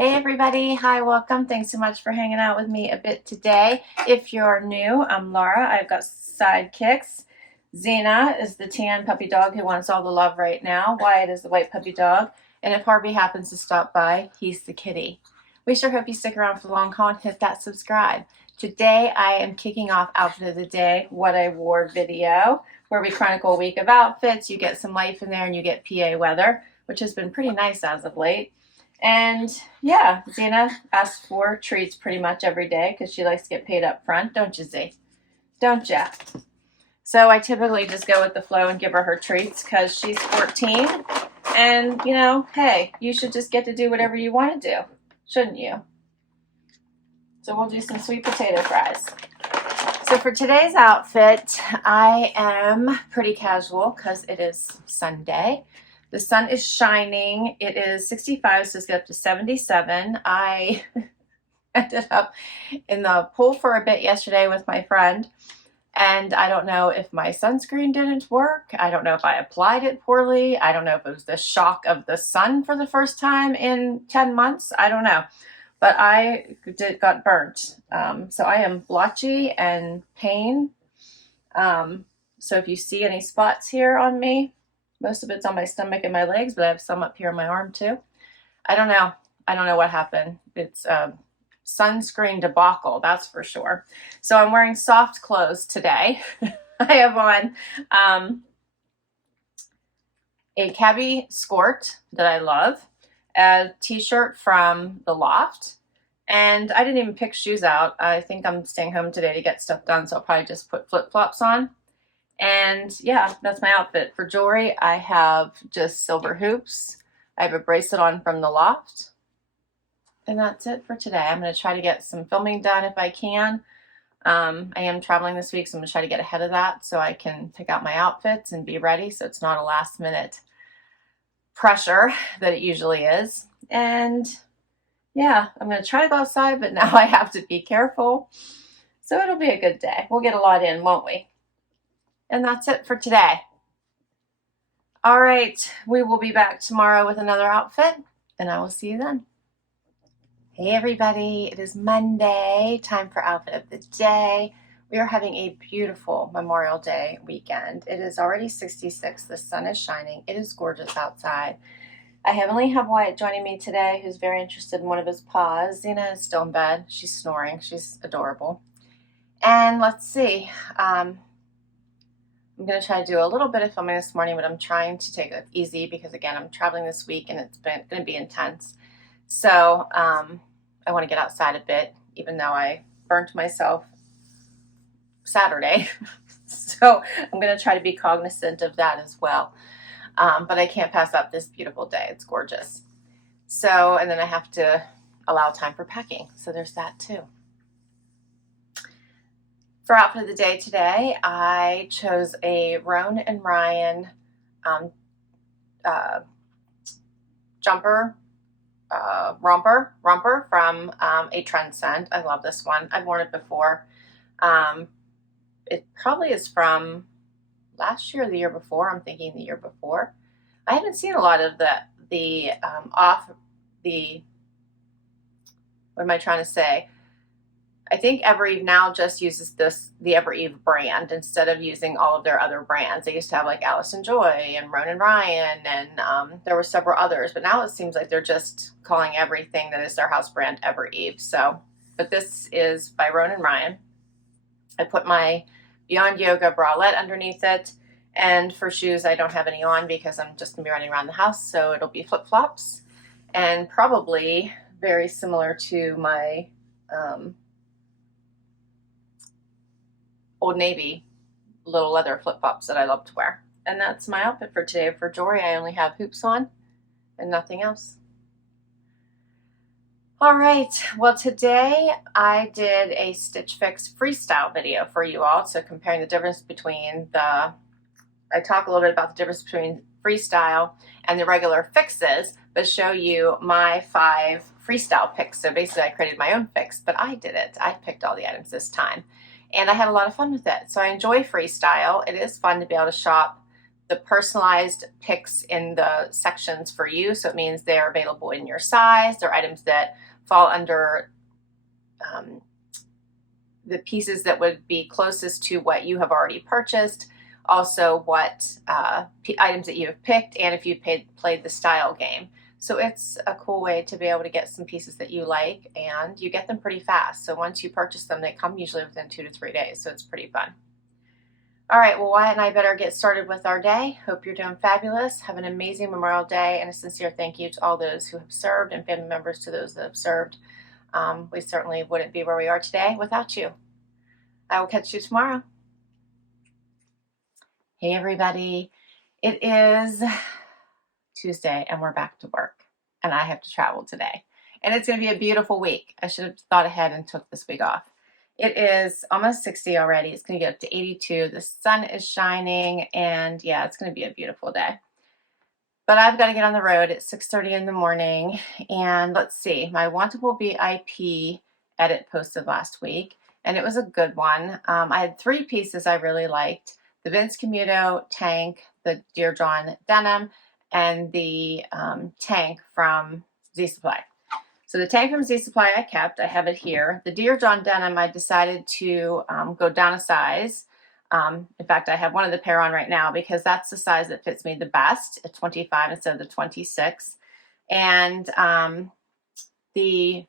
Hey everybody, hi, welcome. Thanks so much for hanging out with me a bit today. If you're new, I'm Laura. I've got sidekicks. Xena is the tan puppy dog who wants all the love right now. Wyatt is the white puppy dog. And if Harvey happens to stop by, he's the kitty. We sure hope you stick around for the long haul and hit that subscribe. Today I am kicking off Outfit of the Day, What I Wore video, where we chronicle a week of outfits. You get some life in there and you get PA weather, which has been pretty nice as of late. And yeah, Xena asks for treats pretty much every day because she likes to get paid up front, don't you, Z? Don't ya? So I typically just go with the flow and give her treats because she's 14. And, you know, hey, you should just get to do whatever you want to do, shouldn't you? So we'll do some sweet potato fries. So for today's outfit, I am pretty casual because it is Sunday. The sun is shining. It is 65, so it's get up to 77. I ended up in the pool for a bit yesterday with my friend, and I don't know if my sunscreen didn't work. I don't know if I applied it poorly. I don't know if it was the shock of the sun for the first time in 10 months. I don't know, but I got burnt. So I am blotchy and pain. So if you see any spots here on me, most of it's on my stomach and my legs, but I have some up here on my arm too. I don't know. I don't know what happened. It's a sunscreen debacle, that's for sure. So I'm wearing soft clothes today. I have on a Cabi Skort that I love, a t-shirt from The Loft, and I didn't even pick shoes out. I think I'm staying home today to get stuff done, so I'll probably just put flip-flops on. And yeah, that's my outfit. For jewelry, I have just silver hoops. I have a bracelet on from The Loft. And that's it for today. I'm going to try to get some filming done if I can. I am traveling this week, so I'm going to try to get ahead of that so I can pick out my outfits and be ready so it's not a last minute pressure that it usually is. And yeah, I'm going to try to go outside, but now I have to be careful. So it'll be a good day. We'll get a lot in, won't we? And that's it for today. All right, we will be back tomorrow with another outfit, and I will see you then. Hey everybody, it is Monday, time for Outfit of the Day. We are having a beautiful Memorial Day weekend. It is already 66, the sun is shining, it is gorgeous outside. I only have Wyatt joining me today, who's very interested in one of his paws. Xena is still in bed, she's snoring, she's adorable. And let's see, I'm going to try to do a little bit of filming this morning, but I'm trying to take it easy because, again, I'm traveling this week and it's going to be intense. So I want to get outside a bit, even though I burnt myself Saturday. So I'm going to try to be cognizant of that as well. But I can't pass up this beautiful day. It's gorgeous. So, and then I have to allow time for packing. So there's that too. For Outfit of the Day today, I chose a Roan and Ryan romper from a Transcend. I love this one. I've worn it before. It probably is from last year or the year before. I'm thinking the year before. I haven't seen a lot of what am I trying to say? I think Evereve now just uses the Evereve brand instead of using all of their other brands. They used to have like Alice and Joy and Roan and Ryan, and there were several others, but now it seems like they're just calling everything that is their house brand Evereve. So, but this is by Roan and Ryan. I put my Beyond Yoga bralette underneath it, and for shoes I don't have any on because I'm just going to be running around the house, so it'll be flip-flops, and probably very similar to my Old Navy little leather flip-flops that I love to wear. And that's my outfit for today. For jewelry, I only have hoops on and nothing else. All right, well today I did a Stitch Fix freestyle video for you all. So comparing the difference between I talk a little bit about the difference between freestyle and the regular fixes, but show you my 5 freestyle picks. So basically I created my own fix, but I did it. I picked all the items this time. And I had a lot of fun with it. So I enjoy freestyle. It is fun to be able to shop the personalized picks in the sections for you. So it means they're available in your size. They're items that fall under the pieces that would be closest to what you have already purchased. Also what items that you have picked, and if you played the style game. So it's a cool way to be able to get some pieces that you like, and you get them pretty fast. So once you purchase them, they come usually within 2 to 3 days. So it's pretty fun. All right, well, Wyatt and I better get started with our day. Hope you're doing fabulous. Have an amazing Memorial Day, and a sincere thank you to all those who have served, and family members to those that have served. We certainly wouldn't be where we are today without you. I will catch you tomorrow. Hey, everybody. It is Tuesday, and we're back to work, and I have to travel today. And it's going to be a beautiful week. I should have thought ahead and took this week off. It is almost 60 already. It's going to get up to 82. The sun is shining, and yeah, it's going to be a beautiful day. But I've got to get on the road at 6:30 in the morning, and let's see. My Wantable VIP edit posted last week, and it was a good one. I had 3 pieces I really liked. The Vince Camuto tank, the Dear John denim, and the tank from Z Supply. So the tank from Z Supply I kept. I have it here. The Dear John denim, I decided to go down a size. In fact, I have one of the pair on right now because that's the size that fits me the best, at 25 instead of the 26. And the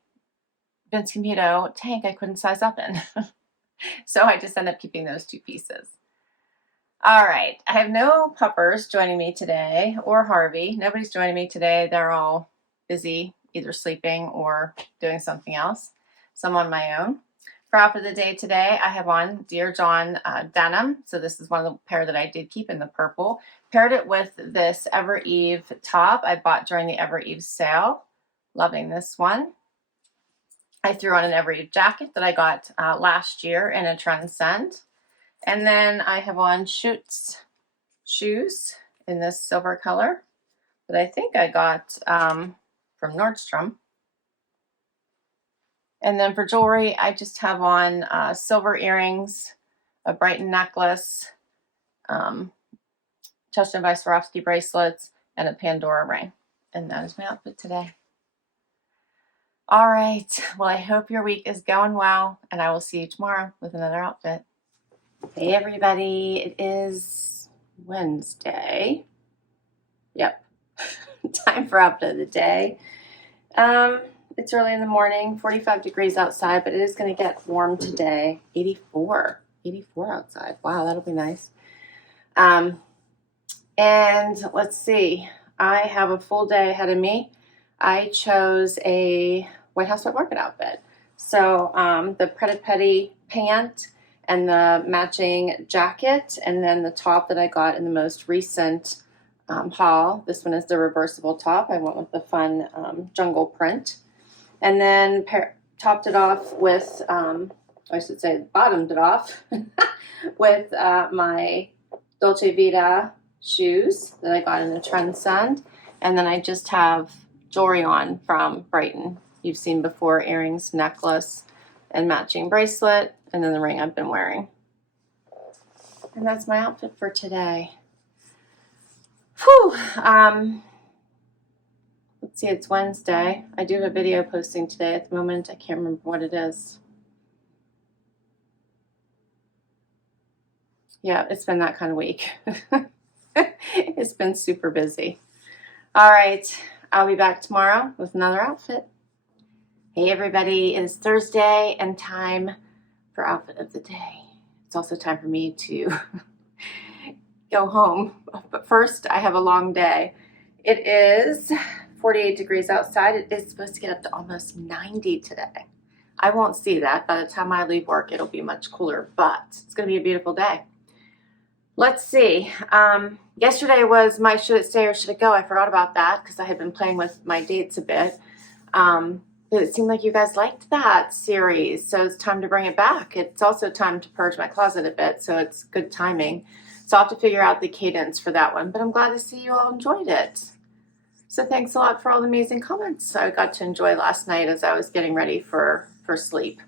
Vince Camuto tank I couldn't size up in. So I just ended up keeping those 2 pieces. All right, I have no puppers joining me today, or Harvey. Nobody's joining me today. They're all busy, either sleeping or doing something else. So I'm on my own. For outfit of the day today, I have on Dear John denim. So this is one of the pair that I did keep in the purple. Paired it with this Evereve top I bought during the Evereve sale. Loving this one. I threw on an Evereve jacket that I got last year in a Transcend. And then I have on Schutz shoes in this silver color that I think I got from Nordstrom. And then for jewelry, I just have on silver earrings, a Brighton necklace, Chestnut by Swarovski bracelets, and a Pandora ring. And that is my outfit today. All right. Well, I hope your week is going well, and I will see you tomorrow with another outfit. Hey, everybody. It is Wednesday. Yep. Time for outfit of the day. It's early in the morning, 45 degrees outside, but it is going to get warm today. 84 outside. Wow, that'll be nice. And let's see. I have a full day ahead of me. I chose a White House Wet Market outfit. So the Pret-a-Petit pant and the matching jacket, and then the top that I got in the most recent haul. This one is the reversible top. I went with the fun jungle print. And then topped it off with, I should say bottomed it off with my Dolce Vita shoes that I got in the Transcend. And then I just have jewelry on from Brighton. You've seen before, earrings, necklace, and matching bracelet, and then the ring I've been wearing. And that's my outfit for today. Whew. Let's see, it's Wednesday. I do have a video posting today at the moment. I can't remember what it is. Yeah, it's been that kind of week. It's been super busy. All right, I'll be back tomorrow with another outfit. Hey everybody, it is Thursday and time for outfit of the day. It's also time for me to go home. But first, I have a long day. It is 48 degrees outside. It is supposed to get up to almost 90 today. I won't see that. By the time I leave work, it'll be much cooler, but it's going to be a beautiful day. Let's see. Yesterday was my should it stay or should it go? I forgot about that because I had been playing with my dates a bit. It seemed like you guys liked that series, so it's time to bring it back. It's also time to purge my closet a bit, so it's good timing. So I'll have to figure out the cadence for that one, but I'm glad to see you all enjoyed it. So thanks a lot for all the amazing comments I got to enjoy last night as I was getting ready for sleep.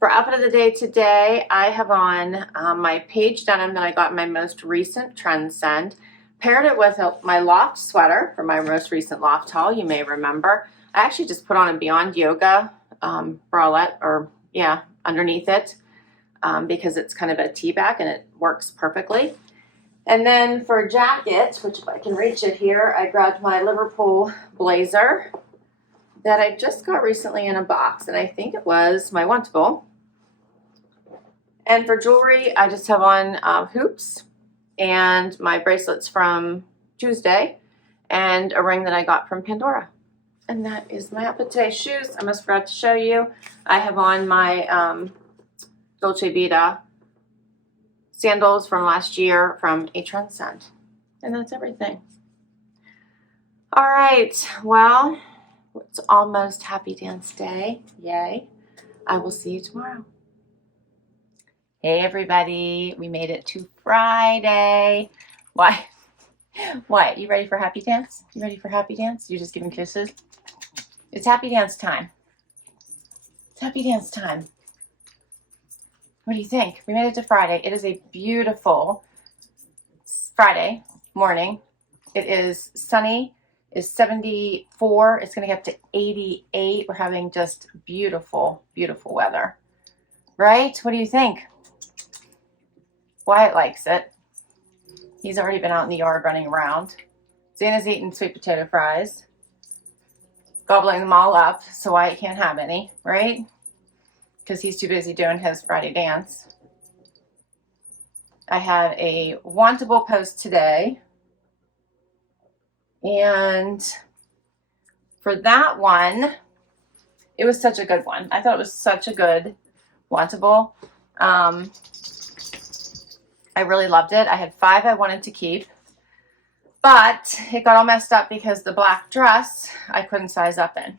For outfit of the day today, I have on my Paige denim that I got in my most recent Transcend. Paired it with my loft sweater from my most recent loft haul, you may remember. I actually just put on a Beyond Yoga bralette, or yeah, underneath it because it's kind of a T-back and it works perfectly. And then for jacket, which if I can reach it here, I grabbed my Liverpool blazer that I just got recently in a box, and I think it was my Wantable. And for jewelry, I just have on hoops and my bracelets from Tuesday and a ring that I got from Pandora. And that is my outfit today. Shoes, I must forgot to show you. I have on my Dolce Vita sandals from last year from a Transcend. And that's everything. All right, well, it's almost Happy Dance Day. Yay. I will see you tomorrow. Hey everybody, we made it to Friday. Why? What? You ready for Happy Dance? You ready for Happy Dance? You just giving kisses? It's Happy Dance time. It's Happy Dance time. What do you think? We made it to Friday. It is a beautiful Friday morning. It is sunny. It's 74. It's going to get up to 88. We're having just beautiful, beautiful weather. Right? What do you think? Wyatt likes it. He's already been out in the yard running around. Xana's eating sweet potato fries. Gobbling them all up so Wyatt can't have any, right? Because he's too busy doing his Friday dance. I had a Wantable post today. And for that one, it was such a good one. I thought it was such a good Wantable. I really loved it. I had 5 I wanted to keep, but it got all messed up because the black dress I couldn't size up in.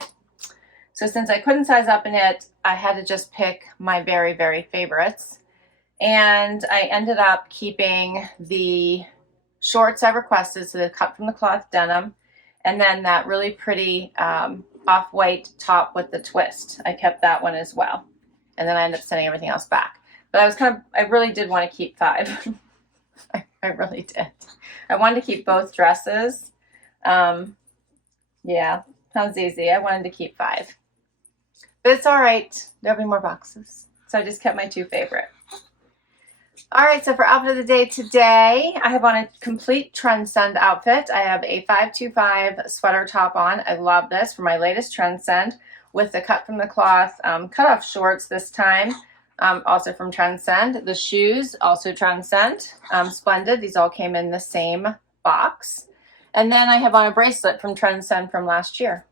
So since I couldn't size up in it, I had to just pick my very, very favorites. And I ended up keeping the shorts I requested, so the cut from the cloth denim, and then that really pretty off-white top with the twist. I kept that one as well. And then I ended up sending everything else back. But I really did want to keep 5. I really did. I wanted to keep both dresses. Yeah, sounds easy. I wanted to keep 5. But it's all right. There'll be more boxes. So I just kept my 2 favorite. All right, so for outfit of the day today, I have on a complete Transcend outfit. I have a 525 sweater top on. I love this for my latest Transcend with the cut from the cloth cutoff shorts this time. Also from Transcend. The shoes, also Transcend. Splendid. These all came in the same box. And then I have on a bracelet from Transcend from last year.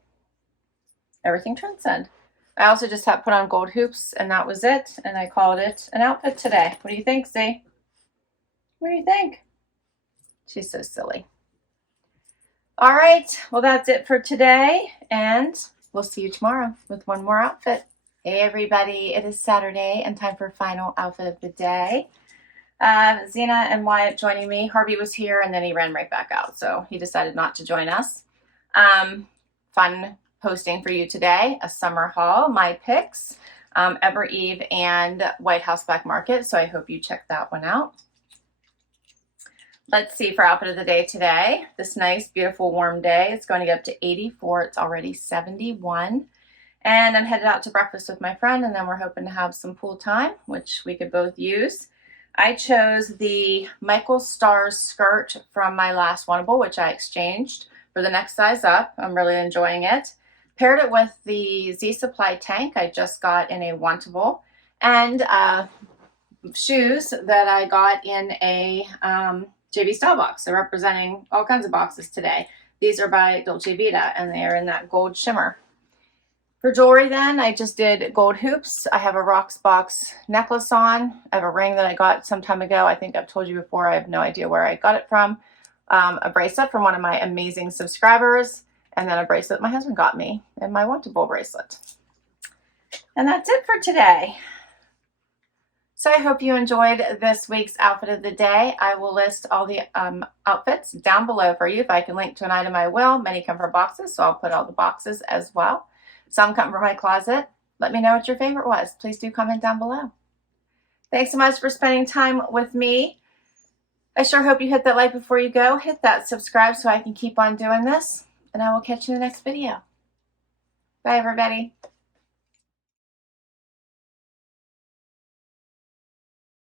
Everything Transcend. I also just have put on gold hoops, and that was it. And I called it an outfit today. What do you think, Z? What do you think? She's so silly. All right. Well, that's it for today. And we'll see you tomorrow with one more outfit. Hey everybody, it is Saturday and time for final outfit of the day. Xena and Wyatt joining me. Harvey was here and then he ran right back out, so he decided not to join us. Fun posting for you today, a summer haul, my picks, Evereve and White House Black Market, so I hope you check that one out. Let's see for outfit of the day today. This nice, beautiful, warm day. It's going to get up to 84. It's already 71. And I'm headed out to breakfast with my friend, and then we're hoping to have some pool time, which we could both use. I chose the Michael Stars skirt from my last Wantable, which I exchanged for the next size up. I'm really enjoying it. Paired it with the Z Supply tank I just got in a Wantable, and shoes that I got in a JV Stylebox. So representing all kinds of boxes today. These are by Dolce Vita, and they are in that gold shimmer. For jewelry then, I just did gold hoops. I have a Rocks Box necklace on. I have a ring that I got some time ago. I think I've told you before. I have no idea where I got it from. A bracelet from one of my amazing subscribers. And then a bracelet my husband got me. And my Wantable bracelet. And that's it for today. So I hope you enjoyed this week's outfit of the day. I will list all the outfits down below for you. If I can link to an item, I will. Many come from boxes, so I'll put all the boxes as well. Some come from my closet. Let me know what your favorite was. Please do comment down below. Thanks so much for spending time with me. I sure hope you hit that like before you go. Hit that subscribe so I can keep on doing this. And I will catch you in the next video. Bye, everybody.